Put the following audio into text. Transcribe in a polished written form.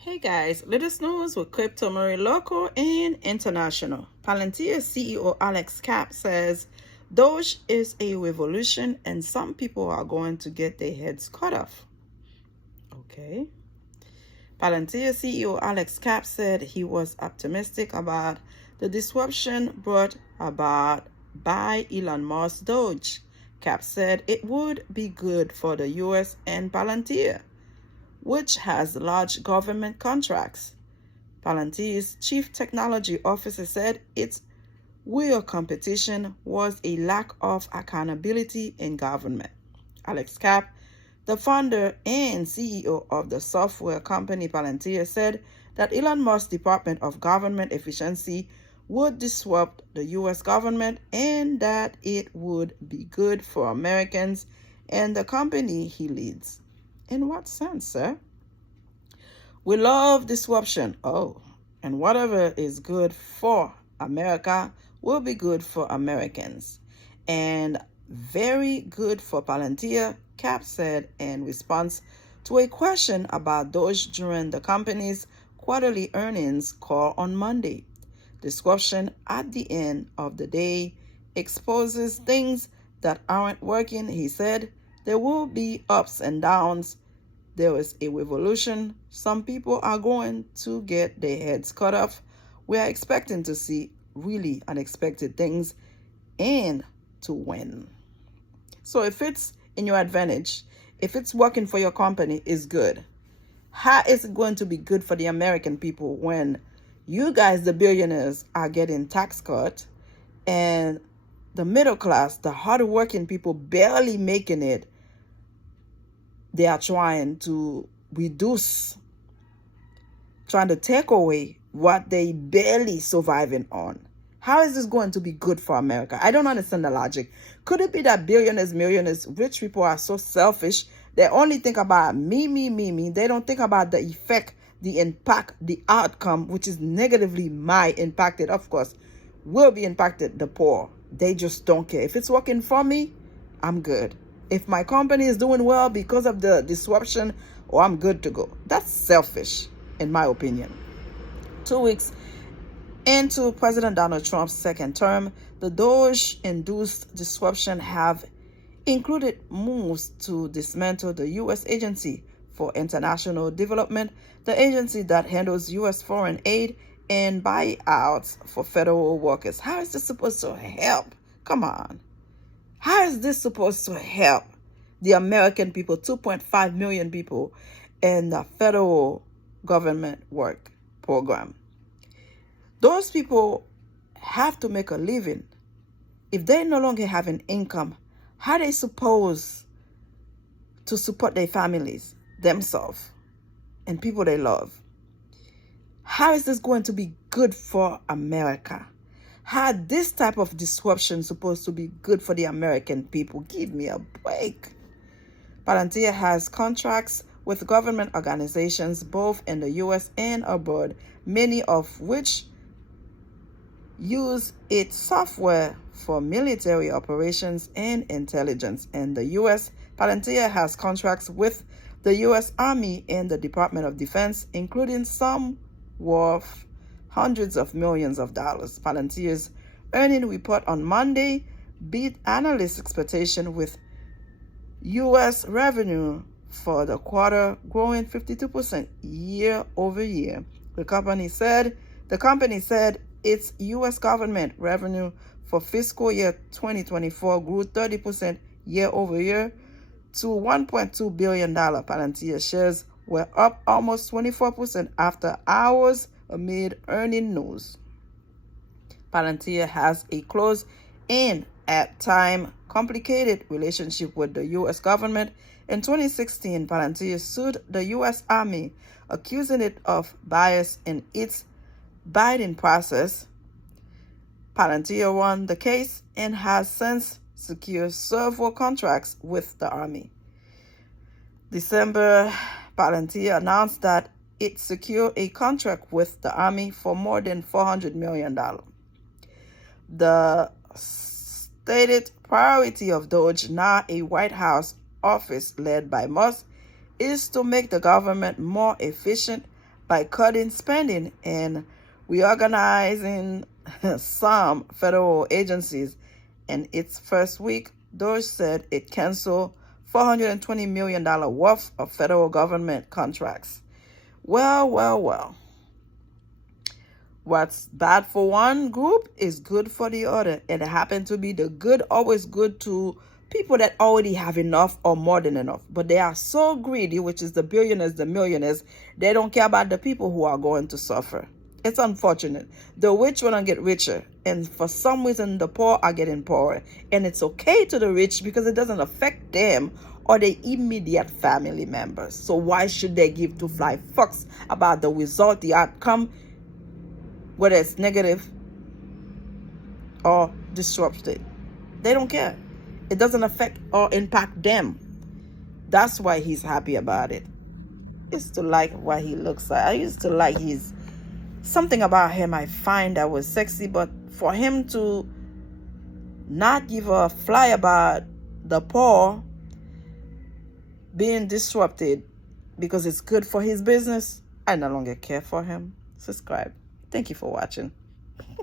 Hey guys, latest news with crypto Murray local and international. Palantir CEO Alex Kaerp says DOGE is a revolution and some people are going to get their heads cut off. Okay. Palantir CEO Alex Kaerp said he was optimistic about the disruption brought about by Elon Musk's DOGE. Kaerp said it would be good for the US and Palantir, which has large government contracts. Palantir's chief technology officer said its real competition was a lack of accountability in government. Alex Kaerp, the founder and CEO of the software company Palantir, said that Elon Musk's Department of Government Efficiency would disrupt the U.S. government and that it would be good for Americans and the company he leads. In what sense, sir? We love disruption. Oh, and whatever is good for America will be good for Americans. And very good for Palantir, Kaerp said in response to a question about DOGE during the company's quarterly earnings call on Monday. Disruption at the end of the day exposes things that aren't working, he said. There will be ups and downs. There is a revolution. Some people are going to get their heads cut off. We are expecting to see really unexpected things and to win. So if it's in your advantage, if it's working for your company, it's good. How is it going to be good for the American people when you guys, the billionaires, are getting tax cut and the middle class, the hardworking people barely making it, they are trying to reduce, trying to take away what they barely surviving on. How is this going to be good for America? I don't understand the logic. Could it be that billionaires, millionaires, rich people are so selfish? They only think about me. They don't think about the effect, the impact, the outcome, which is negatively impacted, of course, will be impacted, the poor. They just don't care. If it's working for me, I'm good. If my company is doing well because of the disruption, I'm good to go. That's selfish, in my opinion. 2 weeks into President Donald Trump's second term, the DOGE-induced disruption have included moves to dismantle the U.S. Agency for International Development, the agency that handles U.S. foreign aid and buyouts for federal workers. How is this supposed to help? Come on. How is this supposed to help the American people, 2.5 million people, in the federal government work program? Those people have to make a living. If they no longer have an income, how are they supposed to support their families, themselves, and people they love? How is this going to be good for America? How this type of disruption supposed to be good for the American people? Give me a break. Palantir has contracts with government organizations both in the U.S. and abroad, many of which use its software for military operations and intelligence. In the U.S., Palantir has contracts with the U.S. Army and the Department of Defense, including some worth hundreds of millions of dollars. Palantir's earnings report on Monday beat analysts' expectation with U.S. revenue for the quarter growing 52% year over year. The company said its U.S. government revenue for fiscal year 2024 grew 30% year over year to $1.2 billion. Palantir shares were up almost 24% after hours amid earning news. Palantir has a close and, at time, complicated relationship with the U.S. government. In 2016, Palantir sued the U.S. Army, accusing it of bias in its bidding process. Palantir won the case and has since secured several contracts with the Army. December, Palantir announced that it secured a contract with the Army for more than $400 million. The stated priority of DOGE, now a White House office led by Musk, is to make the government more efficient by cutting spending and reorganizing some federal agencies. In its first week, DOGE said it canceled $420 million worth of federal government contracts. Well. What's bad for one group is good for the other. And it happened to be the good, always good to people that already have enough or more than enough. But they are so greedy, which is the billionaires, the millionaires, they don't care about the people who are going to suffer. It's unfortunate. The rich want to get richer. And for some reason, the poor are getting poorer. And it's okay to the rich because it doesn't affect them or their immediate family members. So why should they give two fly fucks about the result, the outcome, whether it's negative or disrupted? They don't care. It doesn't affect or impact them. That's why he's happy about it. I used to like what he looks like. I used to like his something about him I find that was sexy, but for him to not give a fly about the poor being disrupted because it's good for his business, I no longer care for him. Subscribe. Thank you for watching.